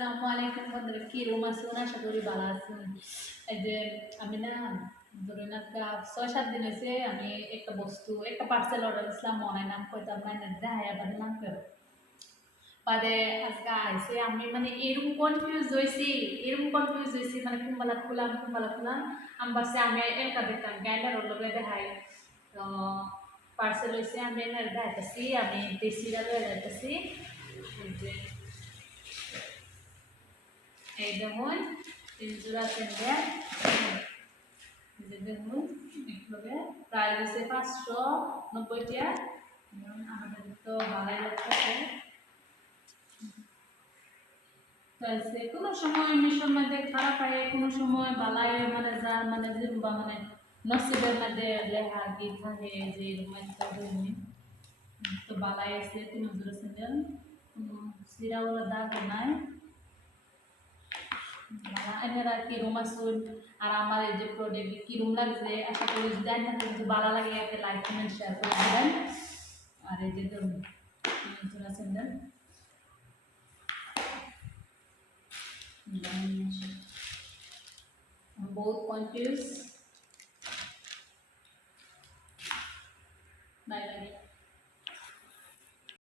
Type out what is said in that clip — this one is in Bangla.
আসসালামু আলাইকুম বন্ধুরা, কি রুম আছেন? আশা করি ভালো আছেন। এই যে আমি না ধরুন একটা ৬-৭ দিন হয়েছে আমি একটা বস্তু একটা পার্সেল অর্ডার দিয়েছিলাম অনলাইন নাম কইতাম না দেখাই আবার নাম করো পরে আজকে আইসে আমি মানে এরকম কনফিউজ হয়েছি মানে কোনবেলা খুলাম আমি ভাবছি আমি একটা দেখতাম গ্যান্ডার ওর লগে দেখাই তো পার্সেল হয়েছে আমি এনে দেখাইতেছি আমি দেশিরা লয়ে যাইতেছি এই যে এই দেখুন ৩ জোড়া স্যান্ডেল এই যে দেখুন এইভাবে প্রাইস হচ্ছে ৫৯০ টাকা। আমাদের তো ভালোই লাগতেছে তাইছে কোনো সময় মিশোর মধ্যে খারাপ হয় কোনো সময় বালাই মানে যা মানে জিম্বা মানে নসিবের মধ্যে লেখা কি থাকে যে এরকম একটা ধরনের তো বালাই আছে ৩ জোড়া স্যান্ডেল সিরাওয়ালা দাগ নাই এনারা কিরম আসুন আর আমার এই যে প্রোডাক্ট কিরম লাগছে আশা করি যদি আপনাদের যদি ভালো লাগে একটা লাইক কমেন্ট শেয়ার করে দেবেন আর এই যে ধরুন জোড়া স্যান্ডেল बहुत कन्फ्यूज